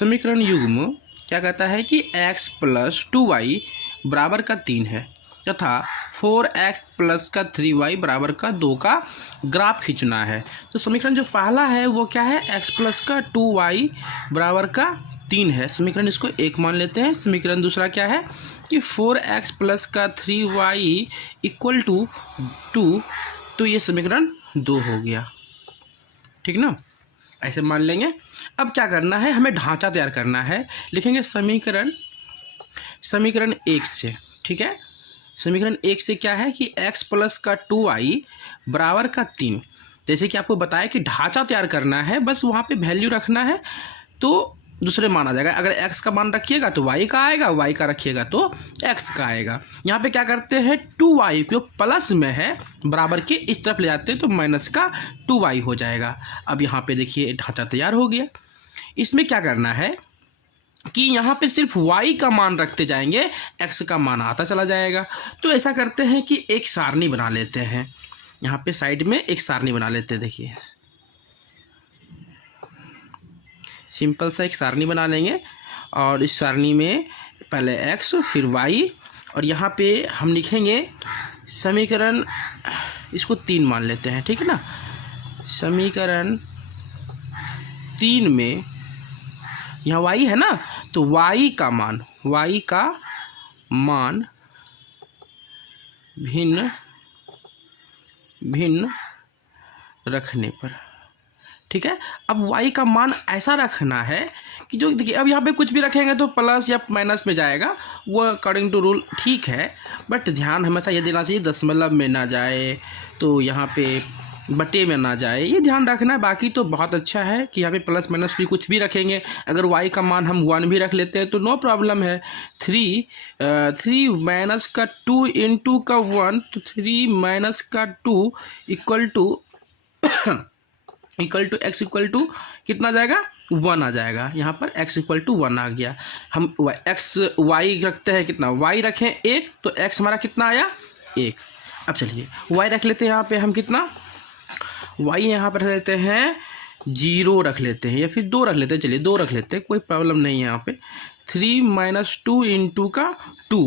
समीकरण युग्म क्या कहता है कि x प्लस 2y बराबर का 3 है तथा 4x प्लस का 3y बराबर का 2 का ग्राफ खींचना है। तो समीकरण जो पहला है वो क्या है, x प्लस का 2y बराबर का 3 है। समीकरण इसको 1 मान लेते हैं। समीकरण दूसरा क्या है कि 4x प्लस का 3y इक्वल टू 2, तो ये समीकरण 2 हो गया। ठीक ना, ऐसे मान लेंगे। अब क्या करना है, हमें ढांचा तैयार करना है। लिखेंगे समीकरण 1 से। ठीक है, समीकरण 1 से क्या है कि x प्लस का 2y बराबर का 3। जैसे कि आपको बताया कि ढांचा तैयार करना है, बस वहाँ पे वैल्यू रखना है तो दूसरे मान आ जाएगा। अगर x का मान रखिएगा तो y का आएगा, y का रखिएगा तो x का आएगा। यहाँ पे क्या करते हैं, 2y जो प्लस में है बराबर के इस तरफ ले जाते हैं तो माइनस का 2y हो जाएगा। अब यहाँ पे देखिए ढांचा तैयार हो गया। इसमें क्या करना है कि यहाँ पे सिर्फ y का मान रखते जाएंगे, x का मान आता चला जाएगा। तो ऐसा करते हैं कि एक सारणी बना लेते हैं। यहाँ पे साइड में एक सारणी बना लेते हैं। देखिए सिंपल सा एक सारणी बना लेंगे और इस सारणी में पहले x फिर y और यहाँ पे हम लिखेंगे समीकरण, इसको 3 मान लेते हैं। ठीक है ना, समीकरण 3 में यहाँ y है ना, तो y का मान भिन्न भिन्न रखने पर। ठीक है, अब y का मान ऐसा रखना है कि जो देखिए अब यहाँ पे कुछ भी रखेंगे तो प्लस या माइनस में जाएगा, वो अकॉर्डिंग टू रूल ठीक है। बट ध्यान हमेशा ये देना चाहिए दशमलव में ना जाए, तो यहाँ पे बटे में ना जाए, ये ध्यान रखना है। बाकी तो बहुत अच्छा है कि यहाँ पे प्लस माइनस भी कुछ भी रखेंगे। अगर y का मान हम 1 भी रख लेते हैं तो नो प्रॉब्लम है। 3 माइनस का 2 इंटू का 1, तो 3 माइनस का 2 equal to x equal to कितना आ जाएगा, 1 आ जाएगा। यहाँ पर x इक्वल टू 1 आ गया। हम y रखते हैं कितना, y रखें 1 तो x हमारा कितना आया 1। अब चलिए y रख लेते हैं यहाँ पे हम कितना, y यहाँ पर रख लेते हैं 0 रख लेते हैं या फिर 2 रख लेते हैं। चलिए 2 रख लेते हैं, कोई प्रॉब्लम नहीं है। यहाँ पे 3 माइनस 2 इंटू का 2,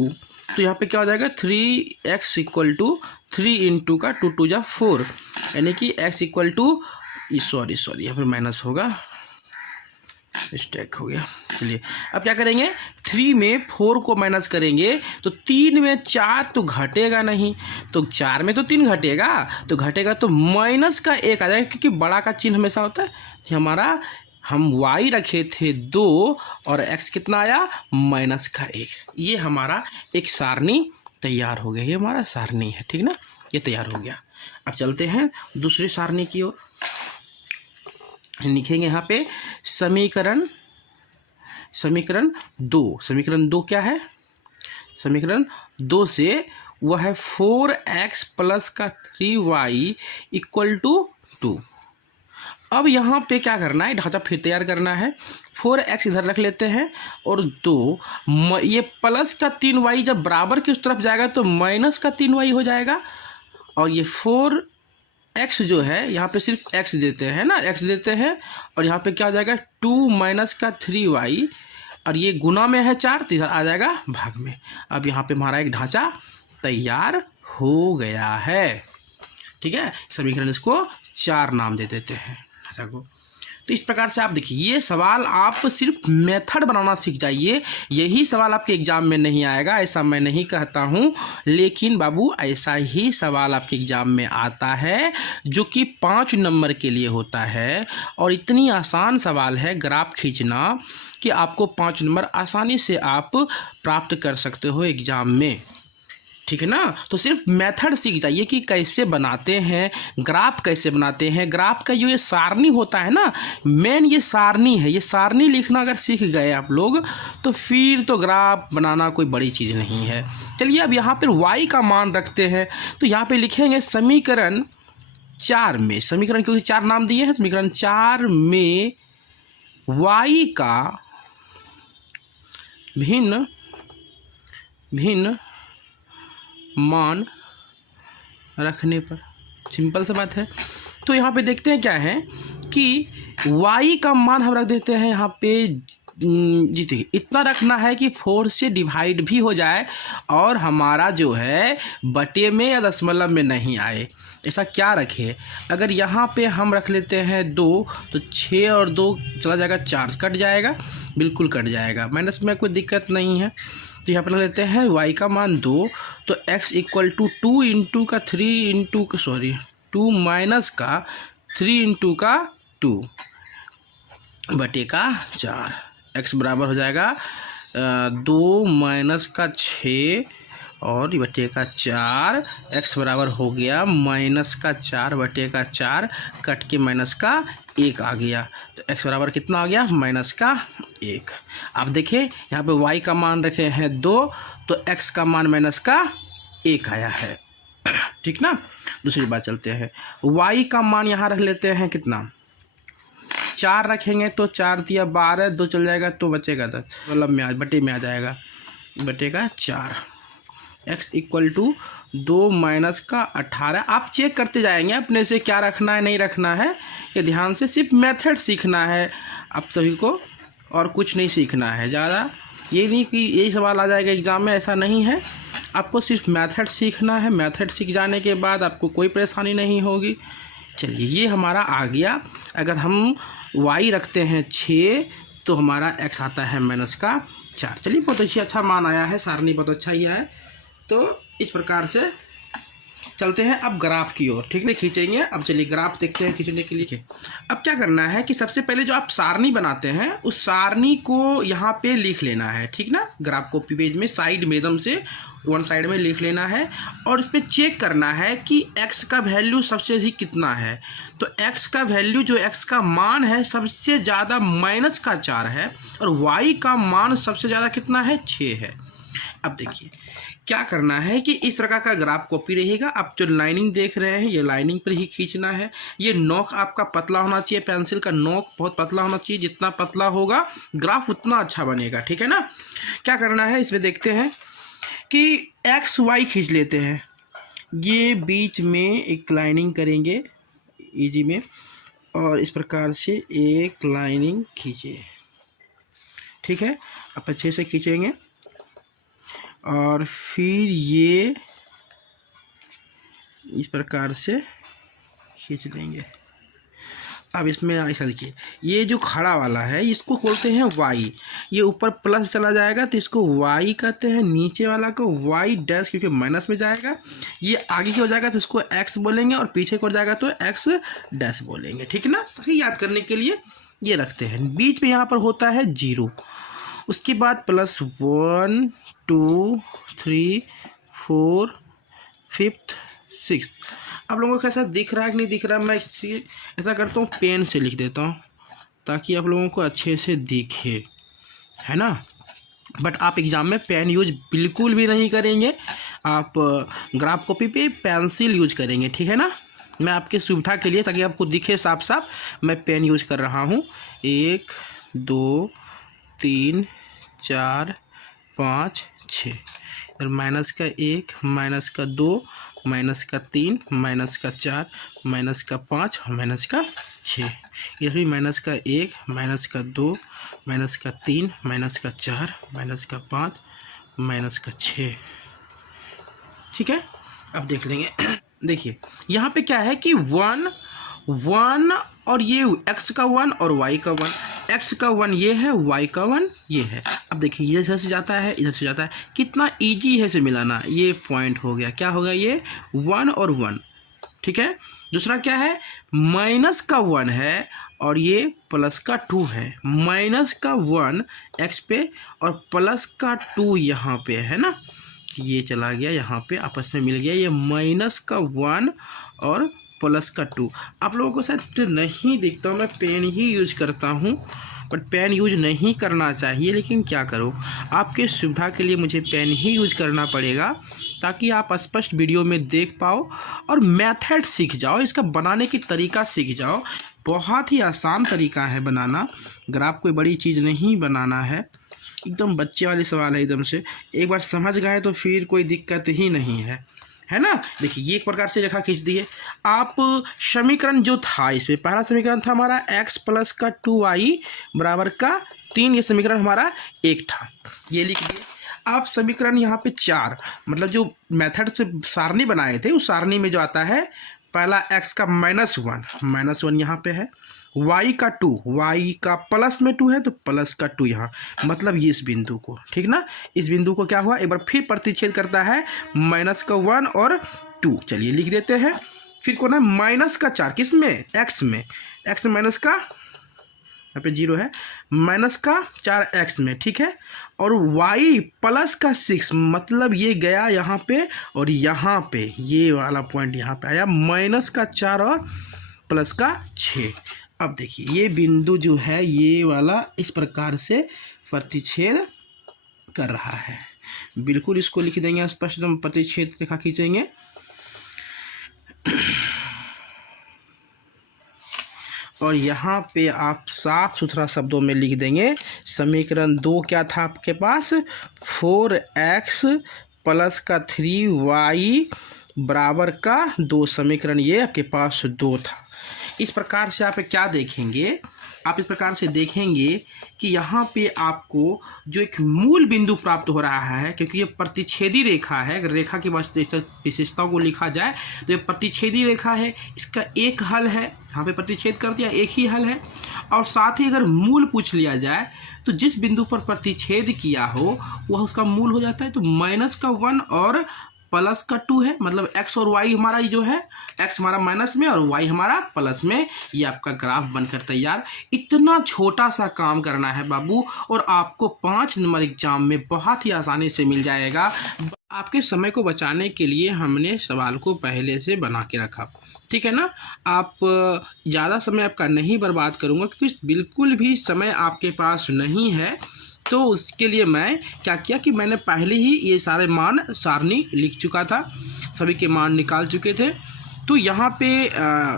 तो यहाँ पे क्या हो जाएगा 3x इक्वल टू 3 इंटू का 2 2 जा 4, यानी कि x इक्वल टू सॉरी यहाँ पर माइनस होगा, मिस्टेक हो गया। चलिए अब क्या करेंगे, 3 में 4 को माइनस करेंगे तो 3 में 4 तो घटेगा नहीं, तो 4 में तो 3 घटेगा, तो घटेगा तो माइनस का 1 आ जाएगा, क्योंकि बड़ा का चिन्ह हमेशा होता है। हमारा हम y रखे थे 2 और x कितना आया माइनस का 1। ये हमारा एक सारणी तैयार हो गया, ये हमारा सारणी है। ठीक ना, ये तैयार हो गया। अब चलते हैं दूसरी सारणी की ओर। लिखेंगे यहाँ पे समीकरण 2। समीकरण 2 क्या है, समीकरण 2 से वह है 4x प्लस का 3y इक्वल टू 2। अब यहाँ पे क्या करना है, ढांचा फिर तैयार करना है। 4x इधर रख लेते हैं और 2 ये प्लस का 3y जब बराबर की उस तरफ जाएगा तो माइनस का 3y हो जाएगा। और ये 4x जो है यहाँ पे सिर्फ x देते हैं ना, x देते हैं और यहाँ पे क्या हो जाएगा 2 माइनस का 3y, और ये गुना में है 4 तो इधर आ जाएगा भाग में। अब यहाँ पे हमारा एक ढांचा तैयार हो गया है। ठीक है, समीकरण इसको 4 नाम दे देते हैं ढांचा को। तो इस प्रकार से आप देखिए, ये सवाल आप सिर्फ मेथड बनाना सीख जाइए। यही सवाल आपके एग्जाम में नहीं आएगा, ऐसा मैं नहीं कहता हूँ, लेकिन बाबू ऐसा ही सवाल आपके एग्जाम में आता है जो कि 5 नंबर के लिए होता है। और इतनी आसान सवाल है ग्राफ खींचना कि आपको 5 नंबर आसानी से आप प्राप्त कर सकते हो एग्जाम में। ठीक है ना, तो सिर्फ मेथड सीख जाइए कि कैसे बनाते हैं ग्राफ, कैसे बनाते हैं ग्राफ का जो ये सारणी होता है ना, मेन ये सारणी है। ये सारणी लिखना अगर सीख गए आप लोग तो फिर तो ग्राफ बनाना कोई बड़ी चीज़ नहीं है। चलिए अब यहाँ पर y का मान रखते हैं, तो यहाँ पे लिखेंगे समीकरण 4 में, समीकरण क्योंकि 4 नाम दिए हैं, समीकरण 4 में y का भिन्न भिन्न मान रखने पर। सिंपल सा बात है। तो यहाँ पे देखते हैं क्या है कि y का मान हम रख देते हैं यहाँ पे जी देखिए इतना रखना है कि 4 से डिवाइड भी हो जाए और हमारा जो है बटे में या दशमलव में नहीं आए। ऐसा क्या रखे, अगर यहाँ पे हम रख लेते हैं 2 तो 6 और 2 चला जाएगा 4, कट जाएगा, बिल्कुल कट जाएगा, माइनस में कोई दिक्कत नहीं है। तो यहाँ पर रख लेते हैं y का मान 2, तो x इक्वल टू 2 इंटू का 3 इंटू का 2 माइनस का 3 इंटू का 2 बटे का 4, x बराबर हो जाएगा 2 माइनस का 6 और बटे का 4, x बराबर हो गया माइनस का 4 बटे का 4, कट के माइनस का 1 आ गया। तो x बराबर कितना आ गया, माइनस का 1। अब देखिए यहाँ पे y का मान रखे हैं 2, तो x का मान माइनस का 1 आया है, ठीक ना। दूसरी बात चलते हैं, y का मान यहाँ रख लेते हैं कितना, 4 रखेंगे तो 4 दिया 12, 2 चल जाएगा तो बचेगा 10, मतलब में बटे में आ जाएगा, बटे का 4। x इक्वल टू 2 माइनस का 18। आप चेक करते जाएंगे अपने से क्या रखना है नहीं रखना है, ये ध्यान से सिर्फ मेथड सीखना है आप सभी को, और कुछ नहीं सीखना है ज़्यादा। ये नहीं कि यही सवाल आ जाएगा एग्ज़ाम में, ऐसा नहीं है, आपको सिर्फ मेथड सीखना है। मेथड सीख जाने के बाद आपको कोई परेशानी नहीं होगी। चलिए ये हमारा आ गया। अगर हम y रखते हैं 6 तो हमारा x आता है माइनस का 4। चलिए बहुत अच्छा मान आया है, सारणी बहुत अच्छा ही है। तो इस प्रकार से चलते हैं अब ग्राफ की ओर, ठीक है, खींचेंगे। अब चलिए ग्राफ देखते हैं खींचने के लिए। अब क्या करना है कि सबसे पहले जो आप सारणी बनाते हैं उस सारणी को यहाँ पे लिख लेना है, ठीक ना। ग्राफ कॉपी पेज में साइड में एकदम से वन साइड में लिख लेना है और इस पर चेक करना है कि x का वैल्यू सबसे अधिक कितना है। तो x का वैल्यू जो x का मान है सबसे ज़्यादा माइनस का 4 है और y का मान सबसे ज़्यादा कितना है, 6 है। अब देखिए क्या करना है कि इस प्रकार का ग्राफ कॉपी रहेगा। आप जो लाइनिंग देख रहे हैं ये लाइनिंग पर ही खींचना है। ये नोक आपका पतला होना चाहिए, पेंसिल का नोक बहुत पतला होना चाहिए। जितना पतला होगा ग्राफ उतना अच्छा बनेगा, ठीक है ना। क्या करना है इसमें देखते हैं कि एक्स वाई खींच लेते हैं। ये बीच में एक लाइनिंग करेंगे इजी में और इस प्रकार से एक लाइनिंग खींचिए, ठीक है। आप अच्छे से खींचेंगे और फिर ये इस प्रकार से खींच देंगे। अब इसमें ऐसा देखिए, ये जो खड़ा वाला है इसको बोलते हैं y। ये ऊपर प्लस चला जाएगा तो इसको y कहते हैं, नीचे वाला को y डैश क्योंकि माइनस में जाएगा। ये आगे की हो जाएगा तो इसको x बोलेंगे और पीछे को जाएगा तो x डैश बोलेंगे, ठीक है ना। ताकि याद करने के लिए ये रखते हैं। बीच में यहाँ पर होता है 0, उसके बाद +1 2 3 4 5 6। आप लोगों को कैसा दिख रहा है कि नहीं दिख रहा, मैं ऐसा करता हूँ पेन से लिख देता हूँ ताकि आप लोगों को अच्छे से दिखे, है ना। बट आप एग्ज़ाम में पेन यूज बिल्कुल भी नहीं करेंगे, आप ग्राफ कॉपी पे पेंसिल यूज करेंगे, ठीक है ना। मैं आपके सुविधा के लिए ताकि आपको दिखे साफ साफ मैं पेन यूज कर रहा हूँ। 1 2 3 4 5 6 और माइनस का 1 माइनस का 2 माइनस का 3 माइनस का 4 माइनस का 5 और माइनस का 6। ये भी माइनस का 1 माइनस का 2 माइनस का 3 माइनस का 4 माइनस का 5 माइनस का 6, ठीक है। अब देख लेंगे। देखिए यहाँ पे क्या है कि 1 1 और ये x का 1 और y का 1, x का 1 ये है, y का 1 ये है। अब देखिए ये इधर से जाता है इधर से जाता है, कितना इजी है इसे मिलाना। ये पॉइंट हो गया, क्या होगा ये 1 और 1, ठीक है। दूसरा क्या है, माइनस का 1 है और ये प्लस का 2 है। माइनस का 1 x पे और प्लस का 2 यहाँ पे है ना। ये चला गया यहाँ पे आपस में मिल गया, ये माइनस का 1 और प्लस का 2। आप लोगों को शायद नहीं दिखता, मैं पेन ही यूज करता हूँ, बट पेन यूज नहीं करना चाहिए, लेकिन क्या करूँ आपके सुविधा के लिए मुझे पेन ही यूज करना पड़ेगा ताकि आप स्पष्ट वीडियो में देख पाओ और मेथड सीख जाओ, इसका बनाने की तरीका सीख जाओ। बहुत ही आसान तरीका है बनाना, ग्राफ कोई बड़ी चीज़ नहीं बनाना है, एकदम बच्चे वाले सवाल है। एकदम से एक बार समझ गए तो फिर कोई दिक्कत ही नहीं है है ना। देखिए ये एक प्रकार से रेखा खींच दी है। आप समीकरण जो था इसमें पहला समीकरण था हमारा x प्लस का 2y बराबर का 3, ये समीकरण हमारा 1 था, ये लिख दिए। आप समीकरण यहाँ पे 4 मतलब जो मेथड से सारणी बनाए थे उस सारणी में जो आता है पहला x का -1 यहाँ पे है, y का 2, y का प्लस में 2 है तो प्लस का 2 यहाँ, मतलब ये इस बिंदु को, ठीक ना, इस बिंदु को क्या हुआ एक बार फिर प्रतिच्छेद करता है -1 और 2। चलिए लिख देते हैं। फिर को ना -4 किस में, x में माइनस का यहाँ पे 0 है, -4x में, ठीक है। और y प्लस का 6 मतलब ये गया यहाँ पे और यहाँ पे ये वाला पॉइंट यहाँ पे आया -4 और प्लस का 6। अब देखिए ये बिंदु जो है ये वाला इस प्रकार से प्रतिच्छेद कर रहा है। बिल्कुल इसको लिख देंगे स्पष्ट, हम प्रतिच्छेद रेखा खींचेंगे। और यहाँ पे आप साफ सुथरा शब्दों में लिख देंगे समीकरण 2 क्या था आपके पास, 4x प्लस का 3y बराबर का 2, समीकरण ये आपके पास 2 था। इस प्रकार से आप क्या देखेंगे, आप इस प्रकार से देखेंगे कि यहाँ पे आपको जो एक मूल बिंदु प्राप्त हो रहा है, क्योंकि ये प्रतिच्छेदी रेखा है। अगर रेखा की विशेषताओं को लिखा जाए तो ये प्रतिच्छेदी रेखा है, इसका एक हल है, यहाँ पे प्रतिच्छेद कर दिया एक ही हल है। और साथ ही अगर मूल पूछ लिया जाए तो जिस बिंदु पर प्रतिच्छेद किया हो वह उसका मूल हो जाता है। तो -1 और प्लस का 2 है, मतलब x और y हमारा जो है, x हमारा माइनस में और y हमारा प्लस में, ये आपका ग्राफ बनकर तैयार। इतना छोटा सा काम करना है बाबू और आपको 5 नंबर एग्जाम में बहुत ही आसानी से मिल जाएगा। आपके समय को बचाने के लिए हमने सवाल को पहले से बना के रखा, ठीक है ना। आप ज़्यादा समय आपका नहीं बर्बाद करूँगा क्योंकि बिल्कुल भी समय आपके पास नहीं है। तो उसके लिए मैं क्या किया कि मैंने पहले ही ये सारे मान सारणी लिख चुका था, सभी के मान निकाल चुके थे। तो यहाँ पे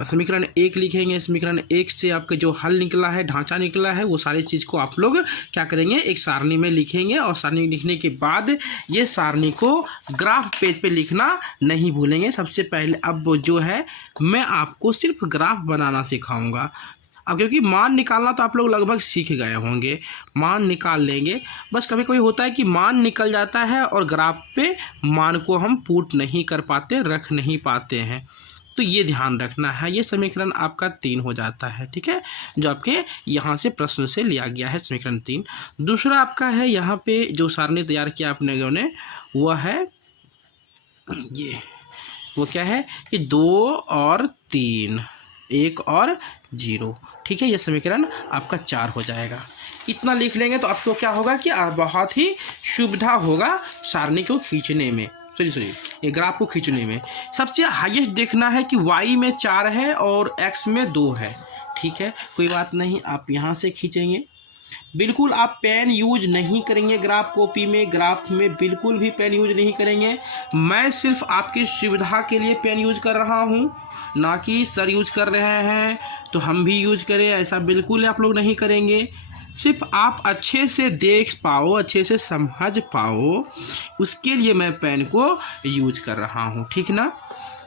समीकरण 1 लिखेंगे, समीकरण 1 से आपका जो हल निकला है, ढांचा निकला है, वो सारी चीज़ को आप लोग क्या करेंगे एक सारणी में लिखेंगे। और सारणी लिखने के बाद ये सारणी को ग्राफ पेज पे लिखना नहीं भूलेंगे। सबसे पहले अब जो है मैं आपको सिर्फ ग्राफ बनाना सिखाऊंगा। अब क्योंकि मान निकालना तो आप लोग लगभग सीख गए होंगे, मान निकाल लेंगे। बस कभी कभी होता है कि मान निकल जाता है और ग्राफ पे मान को हम पुट नहीं कर पाते, रख नहीं पाते हैं, तो ये ध्यान रखना है। ये समीकरण आपका 3 हो जाता है, ठीक है, जो आपके यहाँ से प्रश्न से लिया गया है समीकरण 3। दूसरा आपका है यहाँ पे जो सारणी तैयार किया आपने ने, वह है ये, वो क्या है कि 2 और 3, 1 और 0, ठीक है। ये समीकरण आपका 4 हो जाएगा। इतना लिख लेंगे तो आपको क्या होगा कि बहुत ही सुविधा होगा सारणी को खींचने में, ये ग्राफ को खींचने में। सबसे हाईएस्ट देखना है कि y में 4 है और x में 2 है, ठीक है, कोई बात नहीं, आप यहाँ से खींचेंगे। बिल्कुल आप पेन यूज नहीं करेंगे ग्राफ कॉपी में, ग्राफ में बिल्कुल भी पेन यूज नहीं करेंगे। मैं सिर्फ आपकी सुविधा के लिए पेन यूज कर रहा हूँ, ना कि सर यूज कर रहे हैं तो हम भी यूज करें, ऐसा बिल्कुल आप लोग नहीं करेंगे। सिर्फ आप अच्छे से देख पाओ, अच्छे से समझ पाओ, उसके लिए मैं पेन को यूज कर रहा हूँ, ठीक ना।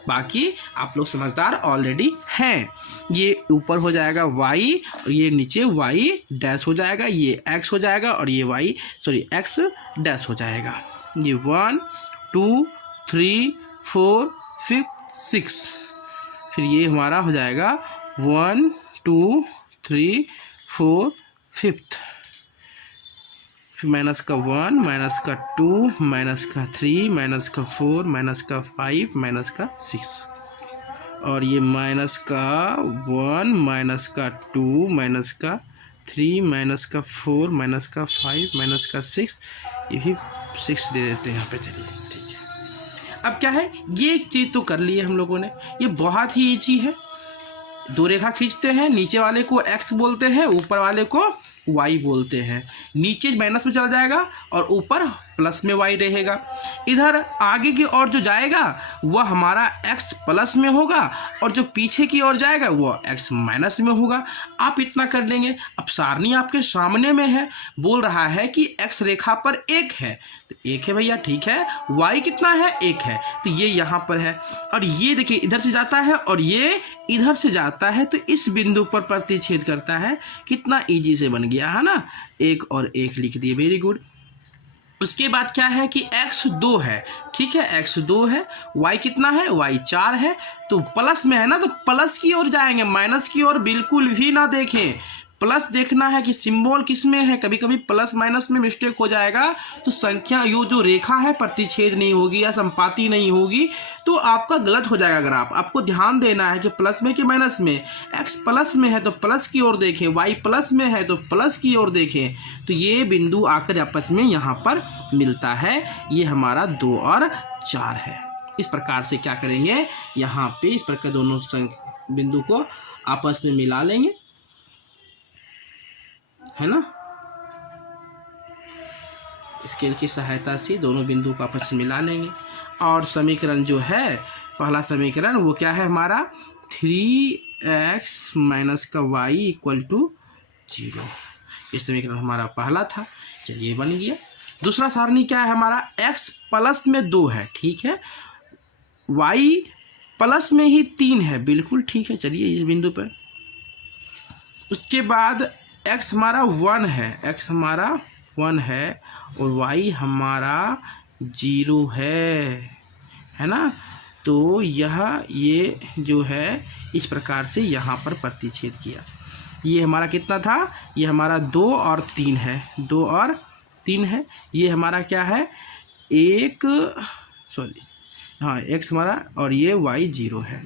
बाकी आप लोग समझदार ऑलरेडी हैं। ये ऊपर हो जाएगा y और ये नीचे y डैश हो जाएगा, ये x हो जाएगा और ये x डैश हो जाएगा। ये 1 2 3 4 5 6, फिर ये हमारा हो जाएगा 1 2 3 4 5, फिर माइनस का 1 माइनस का 2 माइनस का 3 माइनस का 4 माइनस का 5 माइनस का 6, और ये माइनस का 1 माइनस का 2 माइनस का 3 माइनस का 4 माइनस का 5 माइनस का 6, ये भी 6 दे देते हैं यहाँ पे। चलिए ठीक है। अब क्या है, ये एक चीज़ तो कर ली है हम लोगों ने, ये बहुत ही ईजी है। 2 रेखा खींचते हैं, नीचे वाले को x बोलते हैं, ऊपर वाले को y बोलते हैं। नीचे माइनस में चला जाएगा और ऊपर प्लस में y रहेगा। इधर आगे की ओर जो जाएगा वह हमारा x प्लस में होगा और जो पीछे की ओर जाएगा वह x माइनस में होगा। आप इतना कर लेंगे। अब सारणी आपके सामने में है, बोल रहा है कि x रेखा पर 1 है, तो 1 है भैया, ठीक है। y कितना है? 1 है, तो ये यहाँ पर है। और ये देखिए इधर से जाता है और ये इधर से जाता है, तो इस बिंदु पर प्रतिच्छेद करता है। कितना इजी से बन गया है ना, 1 और 1 लिख दिए, वेरी गुड। उसके बाद क्या है कि x 2 है, ठीक है, x 2 है, y कितना है? y 4 है, तो प्लस में है ना, तो प्लस की ओर जाएंगे, माइनस की ओर बिल्कुल भी ना देखें। प्लस देखना है कि सिंबल किस में है। कभी कभी प्लस माइनस में मिस्टेक हो जाएगा तो संख्या यो जो रेखा है प्रतिच्छेद नहीं होगी या संपाती नहीं होगी, तो आपका गलत हो जाएगा ग्राफ। आपको ध्यान देना है कि प्लस में कि माइनस में। x प्लस में है तो प्लस की ओर देखें, y प्लस में है तो प्लस की ओर देखें, तो ये बिंदु आकर आपस में यहाँ पर मिलता है। ये हमारा 2 और 4 है। इस प्रकार से क्या करेंगे, यहाँ पे इस प्रकार दोनों बिंदु को आपस में मिला लेंगे, है ना। स्केल की सहायता से दोनों बिंदु को आपस में मिला लेंगे और समीकरण जो है, पहला समीकरण वो क्या है हमारा, 3x माइनस का y इक्वल टू 0। ये समीकरण हमारा पहला था, चलिए बन गया। दूसरा सारणी क्या है हमारा, x प्लस में 2 है, ठीक है, y प्लस में ही 3 है, बिल्कुल ठीक है, चलिए इस बिंदु पर। उसके बाद x हमारा 1 है, x हमारा 1 है और y हमारा 0 है ना। तो ये जो है इस प्रकार से यहाँ पर प्रतिच्छेद किया। ये हमारा कितना था, ये हमारा 2 और 3 है, 2 और 3 है। ये हमारा क्या है, x हमारा और ये y 0 है।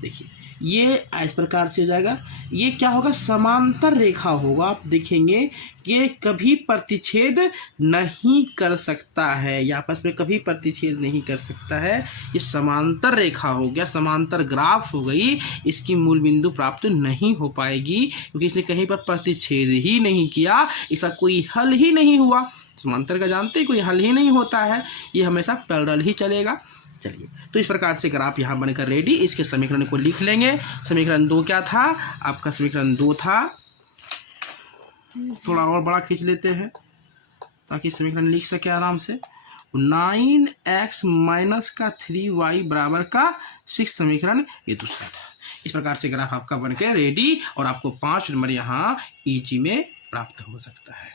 देखिए ये इस प्रकार से हो जाएगा। ये क्या होगा, समांतर रेखा होगा। आप देखेंगे कि कभी प्रतिच्छेद नहीं कर सकता है, या आपस में कभी प्रतिच्छेद नहीं कर सकता है। ये समांतर रेखा हो गया, समांतर ग्राफ हो गई। इसकी मूल बिंदु प्राप्त नहीं हो पाएगी क्योंकि इसने कहीं पर प्रतिच्छेद ही नहीं किया, इसका कोई हल ही नहीं हुआ। समांतर का जानते हैं कोई हल ही नहीं होता है, ये हमेशा पैरेलल ही चलेगा। चलिए, तो इस प्रकार से ग्राफ यहाँ बनकर रेडी। इसके समीकरण को लिख लेंगे। समीकरण 2 क्या था आपका, समीकरण 2 था, थोड़ा और बड़ा खींच लेते हैं ताकि समीकरण लिख सके आराम से। 9x माइनस का 3y बराबर का 6 समीकरण ये दूसरा था। इस प्रकार से ग्राफ आपका बनकर रेडी और आपको 5 नंबर यहाँ ईजी में प्राप्त हो सकता है।